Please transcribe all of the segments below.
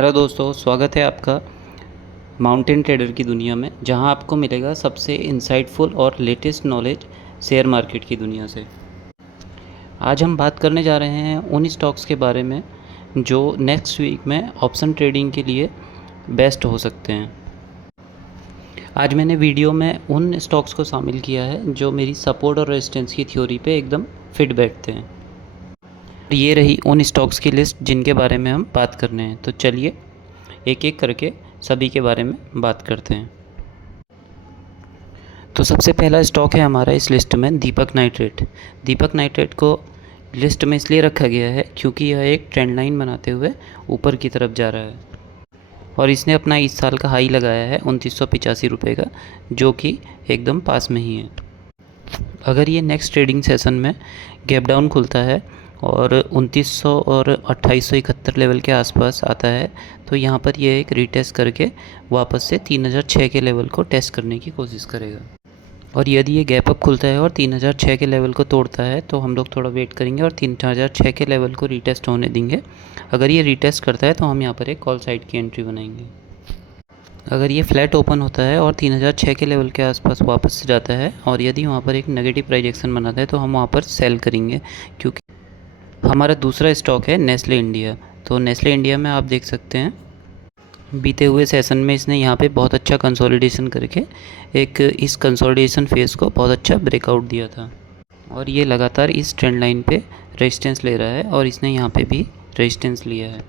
Hello दोस्तों, स्वागत है आपका माउंटेन ट्रेडर की दुनिया में, जहां आपको मिलेगा सबसे इंसाइटफुल और लेटेस्ट नॉलेज शेयर मार्केट की दुनिया से। आज हम बात करने जा रहे हैं उन स्टॉक्स के बारे में जो नेक्स्ट वीक में ऑप्शन ट्रेडिंग के लिए बेस्ट हो सकते हैं। आज मैंने वीडियो में उन स्टॉक्स को शामिल किया है जो मेरी सपोर्ट और रेजिस्टेंस की थ्योरी पे एकदम फिट बैठते हैं। ये रही उन स्टॉक्स की लिस्ट जिनके बारे में हम बात करने हैं। तो चलिए एक एक करके सभी के बारे में बात करते हैं। तो सबसे पहला स्टॉक है हमारा इस लिस्ट में दीपक नाइट्रेट। दीपक नाइट्रेट को लिस्ट में इसलिए रखा गया है क्योंकि यह एक ट्रेंड लाइन बनाते हुए ऊपर की तरफ जा रहा है और इसने अपना इस साल का हाई लगाया है 2985 रुपये का, जो कि एकदम पास में ही है। अगर ये नेक्स्ट ट्रेडिंग सेशन में गैप डाउन खुलता है और 2900 और 2871 लेवल के आसपास आता है तो यहाँ पर ये एक रीटेस्ट करके वापस से 3006 के लेवल को टेस्ट करने की कोशिश करेगा। और यदि ये गैप अप खुलता है और 3006 के लेवल को तोड़ता है तो हम लोग थोड़ा वेट करेंगे और 3006 के लेवल को रीटेस्ट होने देंगे। अगर ये रीटेस्ट करता है तो हम यहाँ पर एक कॉल साइड की एंट्री बनाएंगे। अगर ये फ्लैट ओपन होता है और 3006 के लेवल के आसपास वापस से जाता है और यदि वहाँ पर एक नेगेटिव प्राइस एक्शन बनाता है तो हम वहाँ पर सेल करेंगे, क्योंकि हमारा दूसरा स्टॉक है नेस्ले इंडिया। तो नेस्ले इंडिया में आप देख सकते हैं बीते हुए सेशन में इसने यहाँ पे बहुत अच्छा कंसोलिडेशन करके एक इस कंसोलिडेशन फेज़ को बहुत अच्छा ब्रेकआउट दिया था और ये लगातार इस ट्रेंड लाइन पे रेजिस्टेंस ले रहा है और इसने यहाँ पे भी रेजिस्टेंस लिया है।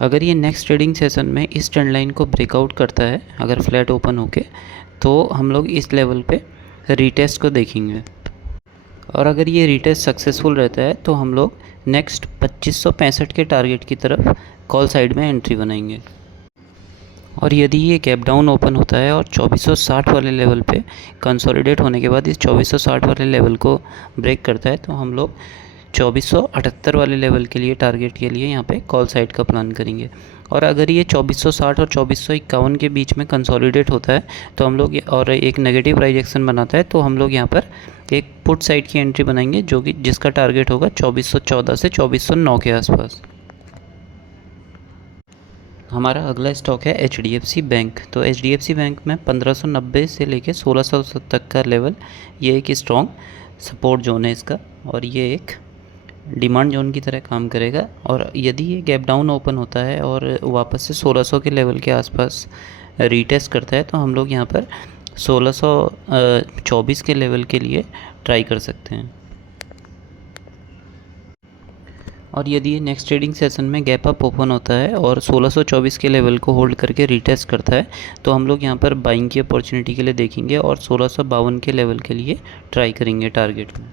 अगर ये नेक्स्ट ट्रेडिंग सेशन में इस ट्रेंड लाइन को ब्रेकआउट करता है, अगर फ्लैट ओपन होके, तो हम लोग इस लेवल पे रीटेस्ट को देखेंगे और अगर ये रीटेस्ट सक्सेसफुल रहता है तो हम लोग नेक्स्ट 2565 के टारगेट की तरफ कॉल साइड में एंट्री बनाएंगे। और यदि ये गैप डाउन ओपन होता है और 2460 वाले लेवल पे कंसोलिडेट होने के बाद इस 2460 वाले लेवल को ब्रेक करता है तो हम लोग 2478 वाले लेवल के लिए टारगेट के लिए यहाँ पे कॉल साइड का प्लान करेंगे। और अगर ये 2460 और 2451 के बीच में कंसोलिडेट होता है तो हम लोग और एक नेगेटिव प्राइस एक्शन बनाता है तो हम लोग यहाँ पर एक पुट साइड की एंट्री बनाएंगे, जो कि जिसका टारगेट होगा 2414 से 2409 के आसपास। हमारा अगला स्टॉक है HDFC बैंक। तो HDFC बैंक में 1590 से लेके 1600 तक का लेवल, ये एक स्ट्रॉन्ग सपोर्ट जोन है इसका और ये एक डिमांड जोन की तरह काम करेगा। और यदि ये गैप डाउन ओपन होता है और वापस से 1600 के लेवल के आसपास रीटेस्ट करता है तो हम लोग यहाँ पर 1624 के लेवल के लिए ट्राई कर सकते हैं। और यदि ये नेक्स्ट ट्रेडिंग सेशन में गैप अप ओपन होता है और 1624 के लेवल को होल्ड करके रीटेस्ट करता है तो हम लोग यहाँ पर बाइंग की अपॉर्चुनिटी के लिए देखेंगे और 1652 के लेवल के लिए ट्राई करेंगे टारगेट में।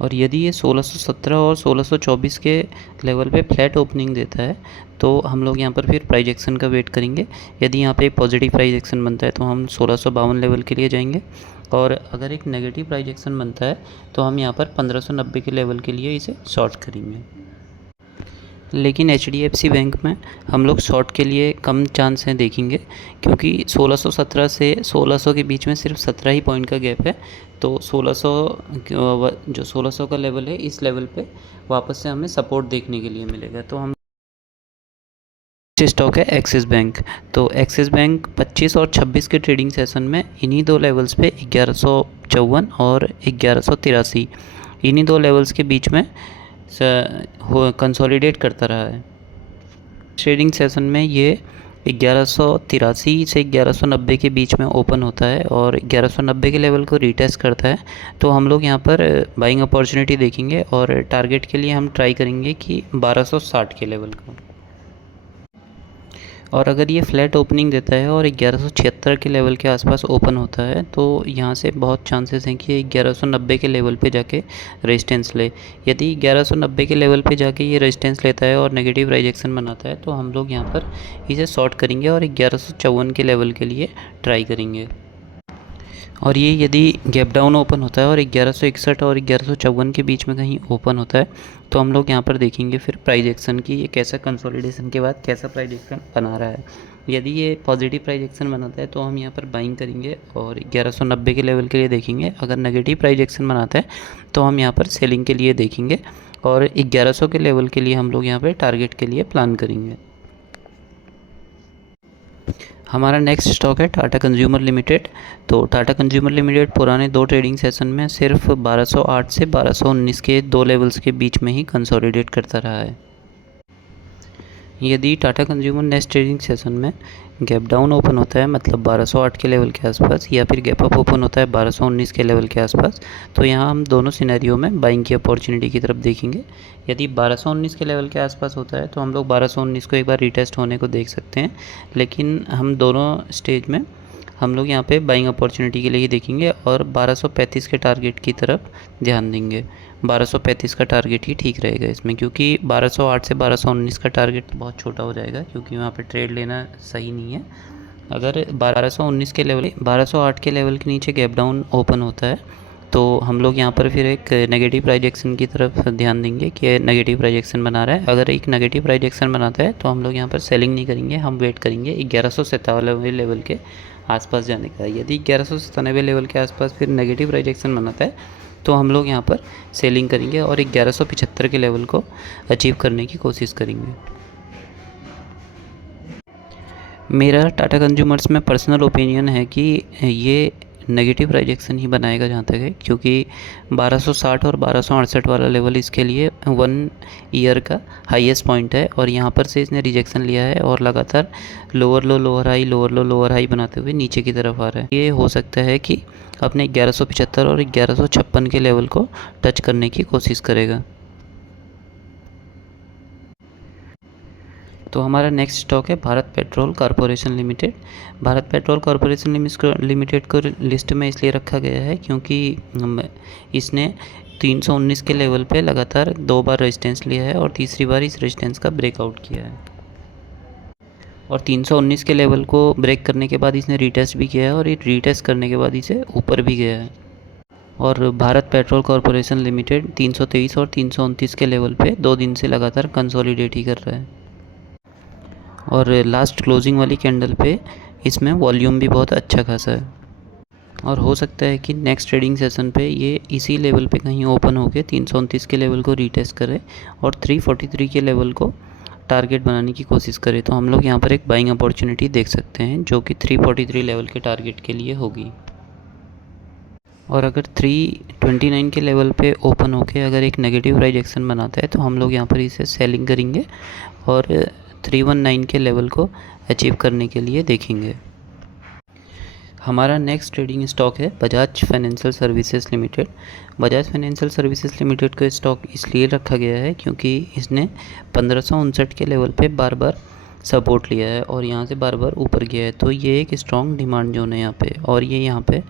और यदि ये 1617 और 1624 के लेवल पे फ्लैट ओपनिंग देता है तो हम लोग यहाँ पर फिर प्राइस एक्शन का वेट करेंगे। यदि यहाँ पे एक पॉजिटिव प्राइस एक्शन बनता है तो हम 1652 लेवल के लिए जाएंगे और अगर एक नेगेटिव प्राइस एक्शन बनता है तो हम यहाँ पर 1590 के लेवल के लिए इसे शॉर्ट करेंगे। लेकिन HDFC बैंक में हम लोग शॉर्ट के लिए कम चांस हैं देखेंगे, क्योंकि 1617 से 1600 के बीच में सिर्फ 17 ही पॉइंट का गैप है। तो 1600 जो 1600 का लेवल है, इस लेवल पे वापस से हमें सपोर्ट देखने के लिए मिलेगा। तो हम स्टॉक है एक्सिस बैंक। तो एक्सिस बैंक 25 और 26 के ट्रेडिंग सेशन में इन्हीं दो लेवल्स पे 1154 और 1183, इन्हीं दो लेवल्स के बीच में कंसोलिडेट करता रहा है। ट्रेडिंग सेशन में ये 1183 से 1190 के बीच में ओपन होता है और 1190 के लेवल को रीटेस्ट करता है तो हम लोग यहाँ पर बाइंग अपॉर्चुनिटी देखेंगे और टारगेट के लिए हम ट्राई करेंगे कि 1260 के लेवल को। और अगर ये फ्लैट ओपनिंग देता है और 1176 के लेवल के आसपास ओपन होता है तो यहाँ से बहुत चांसेस हैं कि 1190 के लेवल पे जाके रेजिस्टेंस ले। यदि 1190 के लेवल पे जाके ये रेजिस्टेंस लेता है और नेगेटिव रिजेक्शन बनाता है तो हम लोग यहाँ पर इसे शॉर्ट करेंगे और 1154 के लेवल के लिए ट्राई करेंगे। और ये यदि गैप डाउन ओपन होता है और 1161 और 1154 के बीच में कहीं ओपन होता है तो हम लोग यहाँ पर देखेंगे फिर प्राइस एक्शन की ये कैसा कंसोलिडेशन के बाद कैसा प्राइस एक्शन बना रहा है। यदि ये पॉजिटिव प्राइस एक्शन बनाता है तो हम यहाँ पर बाइंग करेंगे और 1190 के लेवल के लिए देखेंगे। अगर नेगेटिव प्राइस एक्शन बनाता है तो हम यहाँ पर सेलिंग के लिए देखेंगे और 1100 के लेवल के लिए हम लोग यहाँ पे टारगेट के लिए प्लान करेंगे। हमारा नेक्स्ट स्टॉक है टाटा कंज्यूमर लिमिटेड। तो टाटा कंज्यूमर लिमिटेड पुराने 2 ट्रेडिंग सेशन में सिर्फ 1208 से 1219 के 2 लेवल्स के बीच में ही कंसोलिडेट करता रहा है। यदि Tata consumer next trading session में गैप डाउन ओपन होता है, मतलब 1208 के लेवल के आसपास, या फिर गैप अप ओपन होता है 1219 के लेवल के आसपास, तो यहाँ हम दोनों सिनेरियो में बाइंग की अपॉर्चुनिटी की तरफ देखेंगे। यदि 1219 के लेवल के आसपास होता है तो हम लोग 1219 को एक बार रिटेस्ट होने को देख सकते हैं, लेकिन हम दोनों स्टेज में हम लोग यहाँ पे बाइंग अपॉर्चुनिटी के लिए ही देखेंगे और 1235 के टारगेट की तरफ ध्यान देंगे। 1235 का टारगेट ही ठीक रहेगा इसमें, क्योंकि 1208 से 1219 का टारगेट बहुत छोटा हो जाएगा, क्योंकि वहाँ पे ट्रेड लेना सही नहीं है। अगर 1219 के लेवल 1208 के लेवल के नीचे गैप डाउन ओपन होता है तो हम लोग यहाँ पर फिर एक नेगेटिव प्राइजेक्शन की तरफ ध्यान देंगे कि नेगेटिव प्राइजेक्शन बना रहा है। अगर एक नेगेटिव प्राइजेक्शन बनाता है तो हम लोग यहाँ पर सेलिंग नहीं करेंगे, हम वेट करेंगे 1197 लेवल के आसपास जाने का। यदि 1197 लेवल के आसपास फिर नेगेटिव प्राइजेक्शन बनाता है तो हम लोग यहाँ पर सेलिंग करेंगे और 1175 के लेवल को अचीव करने की कोशिश करेंगे। मेरा टाटा कंज्यूमर्स में पर्सनल ओपिनियन है कि ये नेगेटिव प्राइजेक्शन ही बनाएगा जहाँ तक है, क्योंकि 1260 और 1268 वाला लेवल इसके लिए 1 ईयर का हाईएस्ट पॉइंट है और यहाँ पर से इसने रिजेक्शन लिया है और लगातार लोअर लो लोअर हाई लोअर लो लोअर हाई बनाते हुए नीचे की तरफ आ रहा है। ये हो सकता है कि अपने 1175 और 1156 के लेवल को टच करने की कोशिश करेगा। तो हमारा नेक्स्ट स्टॉक है Bharat petrol corporation limited. Bharat petrol corporation limited को लिस्ट में इसलिए रखा गया है क्योंकि इसने 319 के लेवल पे लगातार 2 बार रेजिस्टेंस लिया है और तीसरी बार इस रेजिस्टेंस का ब्रेकआउट किया है और 319 के लेवल को ब्रेक करने के बाद इसने रीटेस्ट भी किया है और ये रीटेस्ट करने के बाद इसे ऊपर भी गया है। और भारत पेट्रोल कॉरपोरेशन लिमिटेड 323 और 329 के लेवल पे 2 दिन से लगातार कंसोलिडेट ही कर रहा है और लास्ट क्लोजिंग वाली कैंडल पे इसमें वॉल्यूम भी बहुत अच्छा खासा है और हो सकता है कि नेक्स्ट ट्रेडिंग सेशन पे ये इसी लेवल पे कहीं ओपन होकर 329 के लेवल को रीटेस्ट करे और 343 के लेवल को टारगेट बनाने की कोशिश करे। तो हम लोग यहाँ पर एक बाइंग अपॉर्चुनिटी देख सकते हैं जो कि 343 लेवल के टारगेट के लिए होगी। और अगर 329 के लेवल पे ओपन होके अगर एक नेगेटिव रिजेक्शन बनाता है तो हम लोग यहाँ पर इसे सेलिंग करेंगे और 319 के लेवल को अचीव करने के लिए देखेंगे। हमारा नेक्स्ट ट्रेडिंग स्टॉक है Bajaj financial services limited. Bajaj financial services limited का स्टॉक इसलिए रखा गया है क्योंकि इसने 1559 के लेवल पे बार बार सपोर्ट लिया है और यहाँ से बार बार ऊपर गया है, तो ये एक स्ट्रॉन्ग डिमांड जोन है यहाँ पे और ये यहाँ पे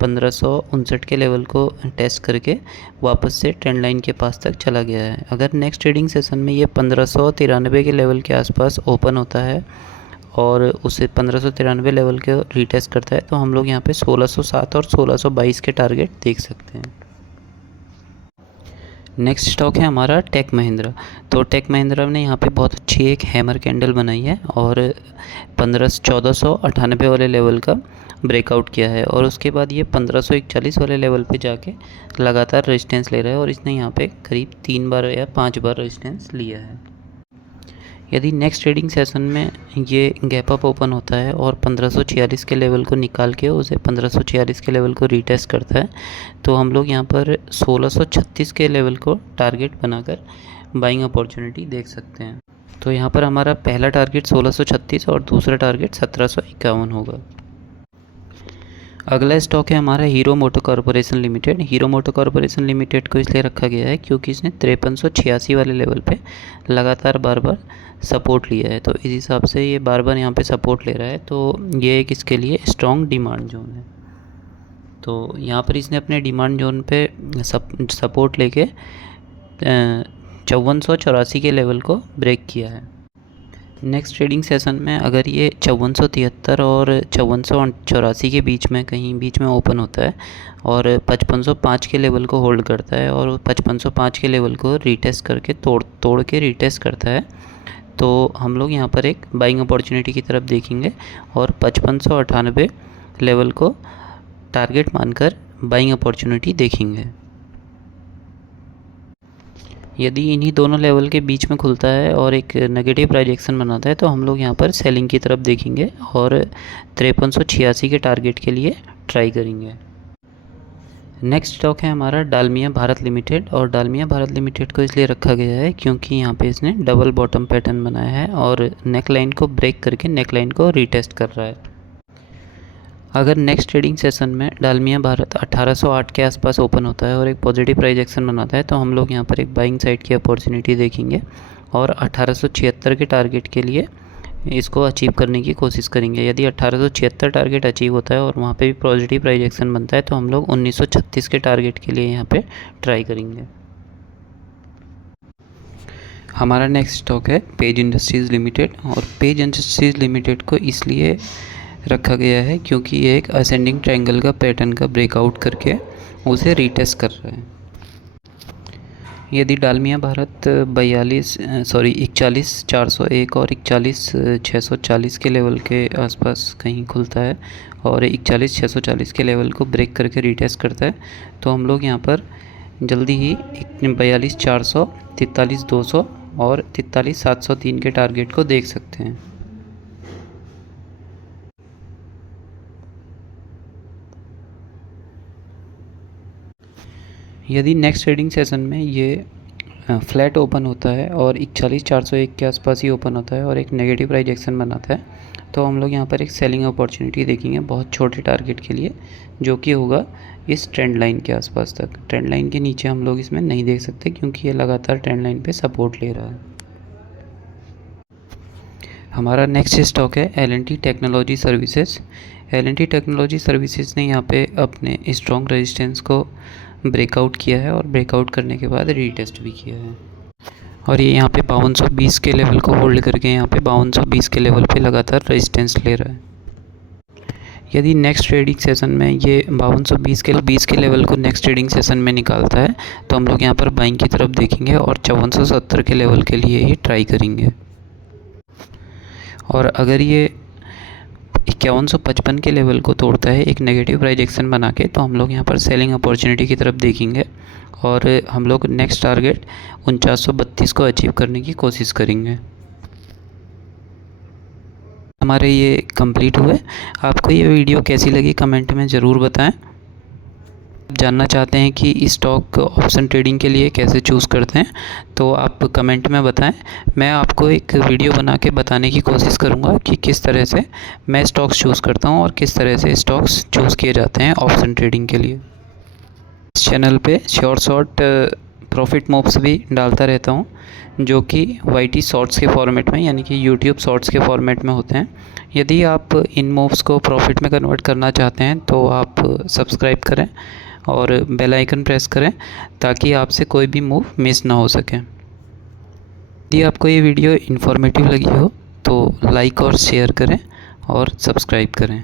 1559 के लेवल को टेस्ट करके वापस से ट्रेंड लाइन के पास तक चला गया है। अगर नेक्स्ट ट्रेडिंग सेशन में ये 1593 के लेवल के आसपास ओपन होता है और उसे 1593 लेवल के रीटेस्ट करता है तो हम लोग यहाँ पे 1607 और 1622 के टारगेट देख सकते हैं। नेक्स्ट स्टॉक है हमारा टेक महिंद्रा। तो टेक महिंद्रा ने यहाँ पे बहुत अच्छी एक हैमर कैंडल बनाई है और 1498 वाले लेवल का ब्रेकआउट किया है और उसके बाद ये 1541 वाले लेवल पे जाके लगातार रेजिस्टेंस ले रहा है और इसने यहाँ पे करीब 3 बार या 5 बार रेजिस्टेंस लिया है। यदि नेक्स्ट ट्रेडिंग सेशन में ये गैप अप ओपन होता है और 1546 के लेवल को निकाल के उसे 1546 के लेवल को रीटेस्ट करता है तो हम लोग यहाँ पर 1636 के लेवल को टारगेट बनाकर बाइंग अपॉर्चुनिटी देख सकते हैं। तो यहाँ पर हमारा पहला टारगेट 1636 और दूसरा टारगेट 1751 होगा। अगला स्टॉक है हमारा हीरो मोटो कॉरपोरेशन लिमिटेड। हीरो मोटो कॉरपोरेशन लिमिटेड को इसलिए रखा गया है क्योंकि इसने 5386 वाले लेवल पे लगातार बार बार सपोर्ट लिया है, तो इस हिसाब से ये बार बार यहाँ पे सपोर्ट ले रहा है, तो ये एक इसके लिए स्ट्रॉन्ग डिमांड जोन है। तो यहाँ पर इसने अपने डिमांड जोन पे सपोर्ट लेके 5484 के लेवल को ब्रेक किया है। नेक्स्ट ट्रेडिंग सेशन में अगर ये 5473 और 5484 के बीच में कहीं बीच में ओपन होता है और 5505 के लेवल को होल्ड करता है और 5505 के लेवल को रीटेस्ट करके तोड़ के रीटेस्ट करता है तो हम लोग यहाँ पर एक बाइंग अपॉर्चुनिटी की तरफ देखेंगे और 5598 लेवल को टारगेट मानकर बाइंग अपॉर्चुनिटी देखेंगे। यदि इन्हीं दोनों लेवल के बीच में खुलता है और एक नेगेटिव प्राइजेक्शन बनाता है तो हम लोग यहाँ पर सेलिंग की तरफ देखेंगे और 5386 के टारगेट के लिए ट्राई करेंगे। नेक्स्ट स्टॉक है हमारा डालमिया भारत लिमिटेड, और डालमिया भारत लिमिटेड को इसलिए रखा गया है क्योंकि यहाँ पे इसने डबल बॉटम पैटर्न बनाया है और नेक लाइन को ब्रेक करके नेक लाइन को रीटेस्ट कर रहा है। अगर नेक्स्ट ट्रेडिंग सेशन में डालमिया भारत 1808 के आसपास ओपन होता है और एक पॉजिटिव प्राइस एक्शन बनाता है तो हम लोग यहाँ पर एक बाइंग साइड की अपॉर्चुनिटी देखेंगे और 1876 के टारगेट के लिए इसको अचीव करने की कोशिश करेंगे। यदि 1876 टारगेट अचीव होता है और वहाँ पे भी पॉजिटिव प्राइस एक्शन बनता है तो हम लोग 1936 के टारगेट के लिए यहाँ पे ट्राई करेंगे। हमारा नेक्स्ट स्टॉक है पेज इंडस्ट्रीज़ लिमिटेड, और पेज इंडस्ट्रीज़ लिमिटेड को इसलिए रखा गया है क्योंकि ये एक असेंडिंग ट्रायंगल का पैटर्न का ब्रेकआउट करके उसे रीटेस्ट कर रहा है। यदि डालमिया भारत 41,401 और 41,640 के लेवल के आसपास कहीं खुलता है और 41,640 के लेवल को ब्रेक करके रीटेस्ट करता है तो हम लोग यहाँ पर जल्दी ही 42,400, 43,200 और 43,703 के टारगेट को देख सकते हैं। यदि नेक्स्ट ट्रेडिंग सेशन में ये फ्लैट ओपन होता है और 41,401 के आसपास ही ओपन होता है और एक नेगेटिव प्राइस एक्शन बनाता है तो हम लोग यहाँ पर एक सेलिंग अपॉर्चुनिटी देखेंगे बहुत छोटे टारगेट के लिए, जो कि होगा इस ट्रेंड लाइन के आसपास तक। ट्रेंड लाइन के नीचे हम लोग इसमें नहीं देख सकते क्योंकि ये लगातार ट्रेंड लाइन पे सपोर्ट ले रहा है। हमारा नेक्स्ट स्टॉक है L&T technology services. L&T technology services ने यहाँ पे अपने स्ट्रॉन्ग रेजिस्टेंस को ब्रेकआउट किया है और ब्रेकआउट करने के बाद रीटेस्ट भी किया है और ये यहाँ पे 5220 के लेवल को होल्ड करके यहाँ पे 5220 के लेवल पे लगातार रेजिस्टेंस ले रहा है। यदि नेक्स्ट ट्रेडिंग सेशन में ये 5220 के लेवल को नेक्स्ट ट्रेडिंग सेशन में निकालता है तो हम लोग यहाँ पर बाइंग की तरफ देखेंगे और 5470 के लेवल के लिए ही ट्राई करेंगे। और अगर ये 5155 के लेवल को तोड़ता है एक नेगेटिव प्राइस एक्शन बना के तो हम लोग यहाँ पर सेलिंग अपॉर्चुनिटी की तरफ देखेंगे और हम लोग नेक्स्ट टारगेट 4932 को अचीव करने की कोशिश करेंगे। हमारे ये कंप्लीट हुए। आपको ये वीडियो कैसी लगी कमेंट में ज़रूर बताएं। जानना चाहते हैं कि स्टॉक ऑप्शन ट्रेडिंग के लिए कैसे चूज़ करते हैं तो आप कमेंट में बताएं। मैं आपको एक वीडियो बना के बताने की कोशिश करूंगा कि किस तरह से मैं स्टॉक्स चूज़ करता हूं और किस तरह से स्टॉक्स चूज़ किए जाते हैं ऑप्शन ट्रेडिंग के लिए। इस चैनल पे शॉर्ट प्रॉफिट मूव्स भी डालता रहता हूं जो कि YT शॉर्ट्स के फॉर्मेट में यानी कि YouTube शॉर्ट्स के फॉर्मेट में होते हैं। यदि आप इन मूव्स को प्रॉफिट में कन्वर्ट करना चाहते हैं तो आप सब्सक्राइब करें और बेल आइकन प्रेस करें ताकि आपसे कोई भी मूव मिस ना हो सके। यदि आपको ये वीडियो इन्फॉर्मेटिव लगी हो तो लाइक और शेयर करें और सब्सक्राइब करें।